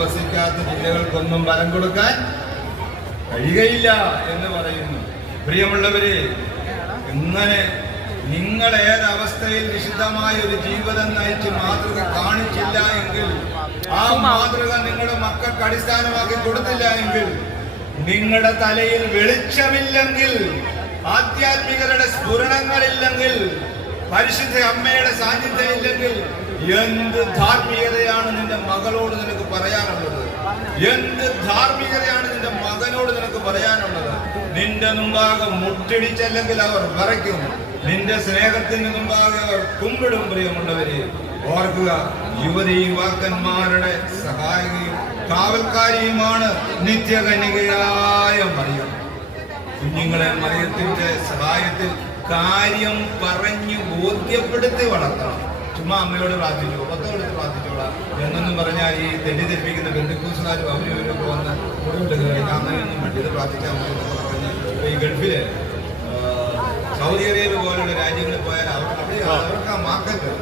വസിക്കാത്ത ജില്ലകൾക്കൊന്നും ബലം കൊടുക്കാൻ കഴിയുകയില്ല എന്ന് പറയുന്നു. പ്രിയമുള്ളവരെ, ഇങ്ങനെ നിങ്ങൾ ഏതവസ്ഥയിൽ വിശുദ്ധമായ ഒരു ജീവിതം നയിച്ച് മാതൃക കാണിച്ചില്ല എങ്കിൽ, ആ മാതൃക നിങ്ങളുടെ മക്കൾക്ക് അടിസ്ഥാനമാക്കി കൊടുത്തില്ല എങ്കിൽ, നിങ്ങളുടെ തലയിൽ വെളിച്ചമില്ലെങ്കിൽ, ആധ്യാത്മികരുടെ സ്ഫുരണങ്ങളില്ലെങ്കിൽ, പരിശുദ്ധ അമ്മയുടെ സാന്നിധ്യം ഇല്ലെങ്കിൽ, എന്ത് ധാർമ്മികതയാണ് നിന്റെ മകളോട് നിനക്ക് പറയാനുള്ളത്? എന്ത് ധാർമ്മികതയാണ് നിന്റെ മകനോട് നിനക്ക് പറയാനുള്ളത്? നിന്റെ മുമ്പാകെ മുട്ടിടിച്ചല്ലെങ്കിൽ അവർ വിറയ്ക്കും, നിന്റെ സ്നേഹത്തിന് മുമ്പാകെ അവർ കുമ്പിടും. പ്രിയമുള്ളവരെ, ഓർക്കുക, യുവതി യുവാക്കന്മാരുടെ സഹായികയും കാവൽക്കാരിയുമാണ് നിത്യകന്യകയായ മറിയം. കുഞ്ഞുങ്ങളെ മറിയത്തിന്റെ സഹായത്തിൽ കാര്യം പറഞ്ഞു ബോധ്യപ്പെടുത്തി വളർത്തണം. ചുമ്മാ അമ്മയോട് പ്രാർത്ഥിച്ചു, പത്തോടുത്ത് പ്രാർത്ഥിച്ചോളാം എന്നൊന്നും പറഞ്ഞാൽ ഈ തെറ്റിദ്ധരിപ്പിക്കുന്ന ബന്ധുക്കൂസുകാരും അവരവരൊക്കെ വന്ന് കൊടുത്തിട്ട് കഴിഞ്ഞാൽ അങ്ങനെയൊന്നും വേണ്ടിയത് പ്രാർത്ഥിച്ചാൽ മതി എന്നൊക്കെ പറഞ്ഞ് ഈ ഗൾഫില് സൗദി അറേബ്യ പോലുള്ള രാജ്യങ്ങളിൽ പോയാൽ അവർക്ക് ആ മാർക്കറ്റ്